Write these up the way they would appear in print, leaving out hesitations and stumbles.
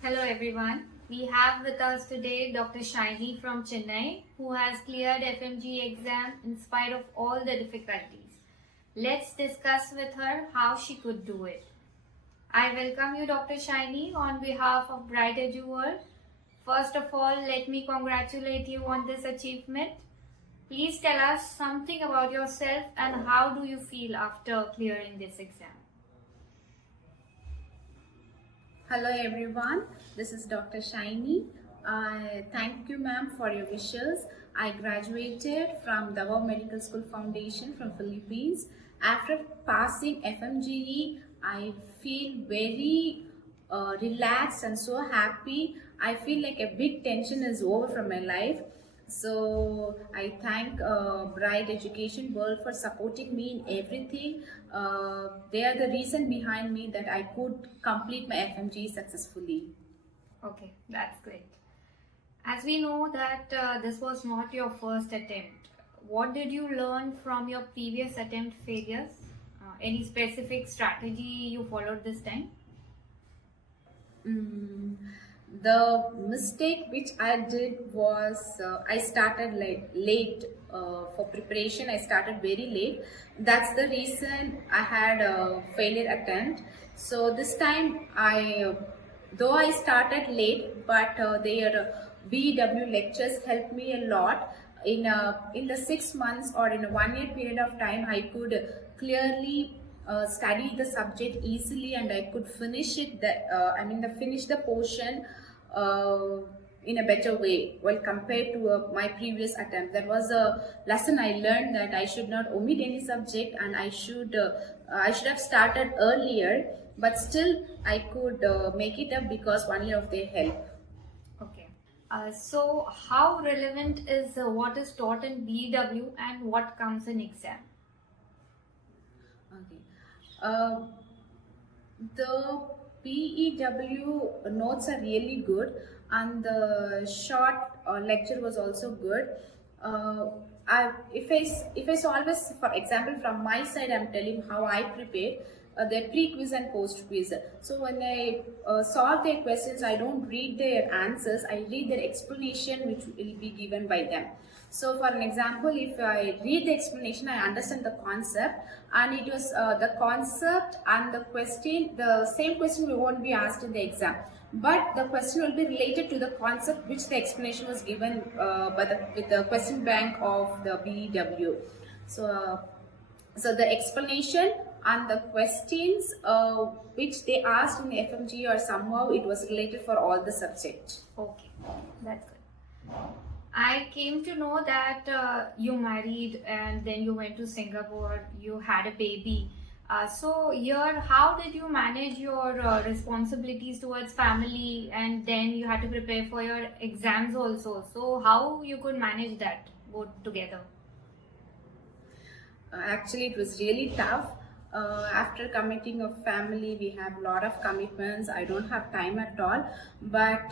Hello everyone. We have with us today Dr. Shiny from Chennai who has cleared FMGE exam in spite of all the difficulties. Let's discuss with her how she could do it. I welcome you Dr. Shiny on behalf of Bright EduWorld. First of all, let me congratulate you on this achievement. Please tell us something about yourself and how do you feel after clearing this exam? Hello everyone, this is Dr. Shiny. Thank you ma'am for your wishes. I graduated from Davao Medical School Foundation from Philippines. After passing FMGE, I feel very relaxed and so happy. I feel like a big tension is over from my life. So I thank Bright Education World for supporting me in everything. They are the reason behind me that I could complete my FMG successfully. Okay, that's great. As we know that this was not your first attempt, what did you learn from your previous attempt failures? Any specific strategy you followed this time? The mistake which I did was I started late for preparation. I started very late. That's the reason I had a failure attempt. So this time though I started late, but their BEW lectures helped me a lot. In the 6 months or in a 1 year period of time, I could clearly study the subject easily, and I could finish it. Finish the portion in a better way. Well, compared to my previous attempt, that was a lesson I learned that I should not omit any subject, and I should have started earlier. But still, I could make it up because 1 year of their help. Okay. So, how relevant is what is taught in BEW and what comes in exam? Okay. The BEW notes are really good, and the short lecture was also good. If I solve this, for example, from my side, I'm telling how I prepare. Their pre-quiz and post-quiz. So when I solve their questions, I don't read their answers, I read their explanation which will be given by them. So for an example, if I read the explanation, I understand the concept, and it was the concept and the question, the same question won't be asked in the exam, but the question will be related to the concept which the explanation was given with the question bank of the BEW. So the explanation and the questions which they asked in the FMGE, or somehow it was related for all the subjects. Okay, that's good. I came to know that you married and then you went to Singapore, you had a baby. So here, how did you manage your responsibilities towards family, and then you had to prepare for your exams also? So how you could manage that both together? Actually, it was really tough. After committing a family, we have a lot of commitments. I don't have time at all, but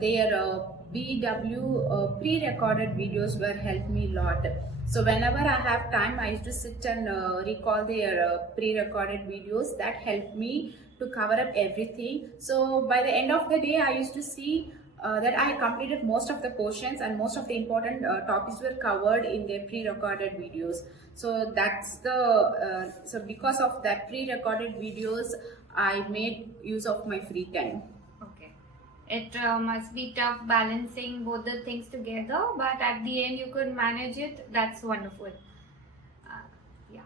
their BEW pre-recorded videos were helped me a lot. So whenever I have time, I used to sit and recall their pre-recorded videos. That helped me to cover up everything. So by the end of the day, I used to see that I completed most of the portions, and most of the important topics were covered in their pre-recorded videos. So that's so because of that pre-recorded videos, I made use of my free time. Okay. It must be tough balancing both the things together, but at the end you could manage it. That's wonderful. Yeah.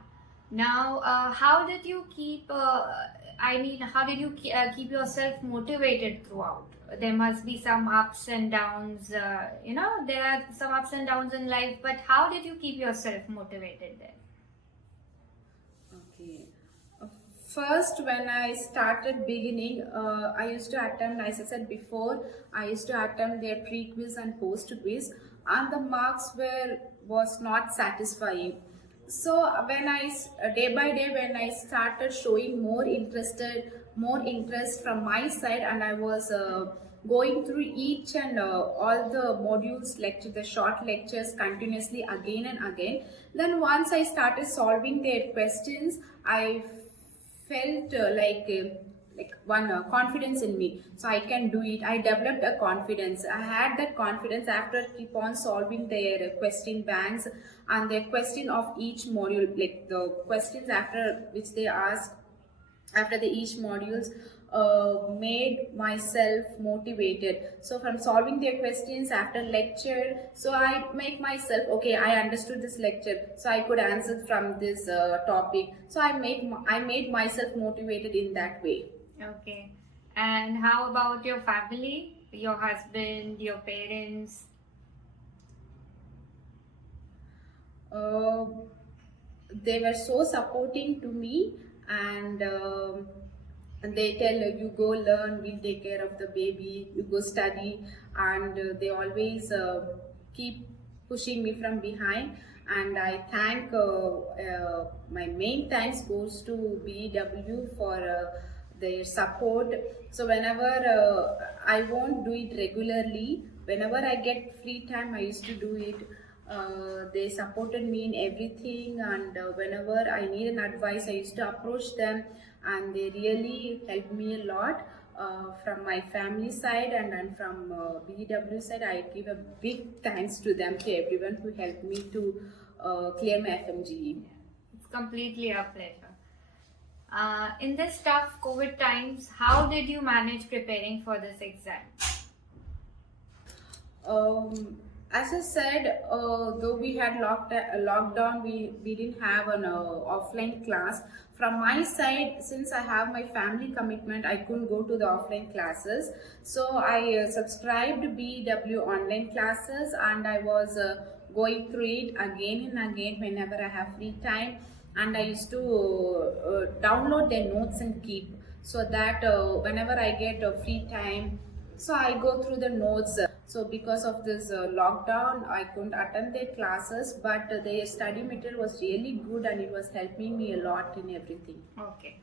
Now, how did you keep? How did you keep yourself motivated throughout? There must be some ups and downs. There are some ups and downs in life, but how did you keep yourself motivated there? Okay. First, when I started beginning, I used to attempt, as I said before, I used to attempt their pre-quiz and post-quiz, and the marks was not satisfying. So when day by day, when I started showing more interest from my side, and I was going through each and all the modules, the short lectures continuously again and again, then once I started solving their questions, I felt confidence in me, so I can do it. I developed a confidence. I had that confidence after keep on solving their question banks and their question of each module, like the questions after which they ask after the each modules made myself motivated. So from solving their questions after lecture, so I make myself, okay, I understood this lecture, so I could answer from this topic. So I made myself motivated in that way. Okay. And how about your family, your husband, your parents? They were so supporting to me, and they tell you go learn, we'll take care of the baby, you go study, and they always keep pushing me from behind. And I thank my main thanks goes to BEW for their support. So whenever I won't do it regularly, whenever I get free time I used to do it. They supported me in everything, and whenever I need an advice I used to approach them, and they really helped me a lot. From my family side and from BEW side, I give a big thanks to them, to everyone who helped me to clear my FMGE. It's completely a pleasure. In this tough COVID times, how did you manage preparing for this exam? As I said, though we had lockdown, we didn't have an offline class. From my side, since I have my family commitment, I couldn't go to the offline classes. So I subscribed BEW online classes, and I was going through it again and again whenever I have free time. And I used to download their notes and keep, so that whenever I get free time, so I go through the notes. So because of this lockdown, I couldn't attend their classes, but their study material was really good, and it was helping me a lot in everything. Okay.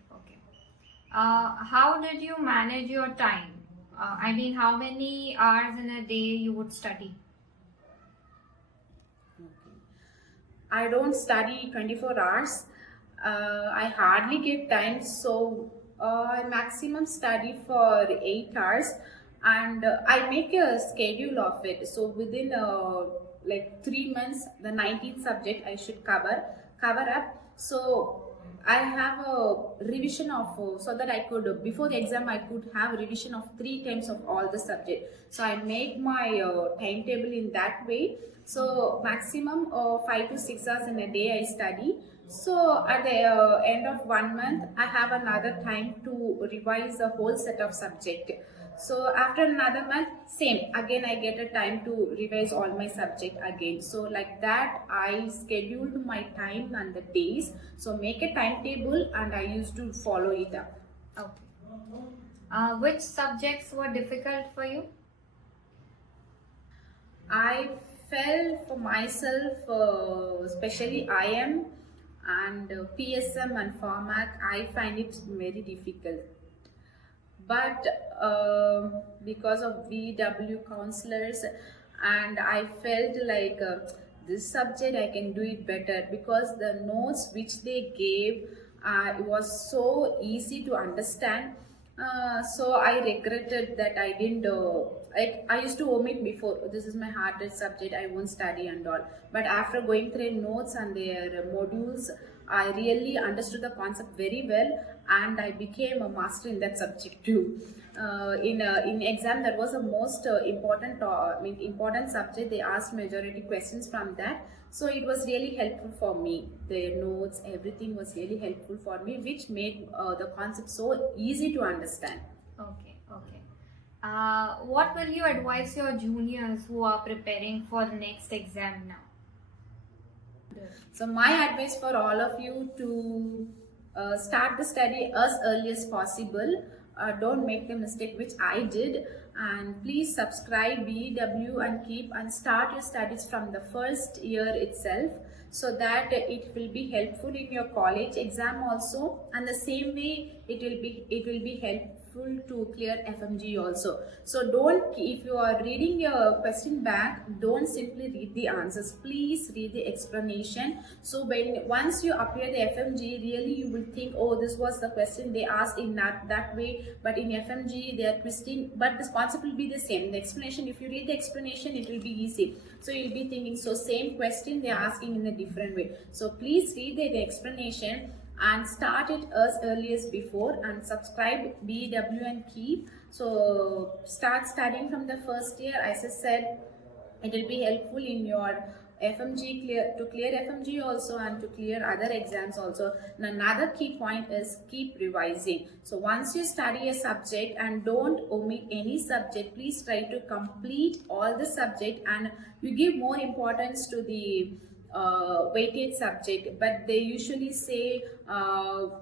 How did you manage your time? I mean, how many hours in a day you would study? I don't study 24 hours. I hardly get time, so I maximum study for 8 hours. And I make a schedule of it. So within like 3 months, the 19th subject I should cover up. So I have a revision of so that I could before the exam I could have a revision of 3 times of all the subject. So I make my timetable in that way. So maximum 5 to 6 hours in a day I study. So at the end of 1 month, I have another time to revise the whole set of subject. So after another month, same again I get a time to revise all my subject again. So like that I scheduled my time and the days. So make a timetable, and I used to follow it up. Okay. Which subjects were difficult for you? I felt for myself, especially IM and PSM and Pharmac, I find it very difficult. But because of BEW counselors, and I felt like this subject I can do it better, because the notes which they gave it was so easy to understand. So I regretted that I didn't I used to omit before, this is my hardest subject, I won't study and all. But after going through notes and their modules, I really understood the concept very well, and I became a master in that subject too. In exam, that was the most important subject. They asked majority questions from that, so it was really helpful for me. Their notes, everything was really helpful for me, which made the concept so easy to understand. Okay. What will you advise your juniors who are preparing for the next exam now? So my advice for all of you to start the study as early as possible. Don't make the mistake which I did, and please subscribe BEW and start your studies from the first year itself, so that it will be helpful in your college exam also, and the same way it will be helpful helpful to clear FMGE also. So don't, if you are reading your question back, don't simply read the answers. Please read the explanation. So once you appear the FMGE, really you will think, oh, this was the question they asked in that way, but in FMGE they are twisting, but the concept will be the same. The explanation, if you read the explanation, it will be easy. So you'll be thinking, so same question they are asking in a different way. So please read the explanation and start it as early as before, and subscribe BEW and keep. So start studying from the first year. As I said, it will be helpful in your FMG to clear FMG also, and to clear other exams also. And another key point is keep revising. So once you study a subject, and don't omit any subject, please try to complete all the subject, and you give more importance to the weighted subject. But they usually say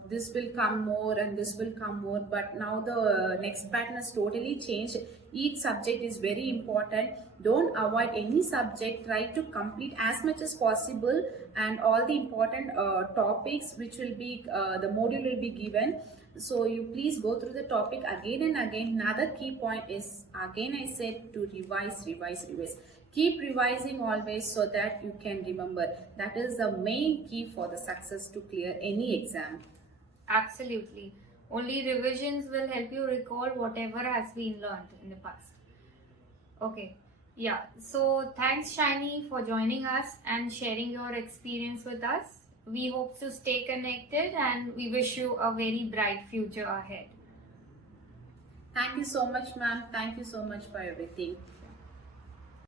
this will come more and this will come more, but now the next pattern has totally changed. Each subject is very important. Don't avoid any subject. Try to complete as much as possible, and all the important topics which will be the module will be given. So you please go through the topic again and again. Another key point is, again I said, to revise. Keep revising always, so that you can remember. That is the main key for the success to clear any exam. Absolutely. Only revisions will help you recall whatever has been learned in the past. Okay. Yeah. So thanks, Shiny, for joining us and sharing your experience with us. We hope to stay connected, and we wish you a very bright future ahead. Thank you so much, ma'am. Thank you so much for everything.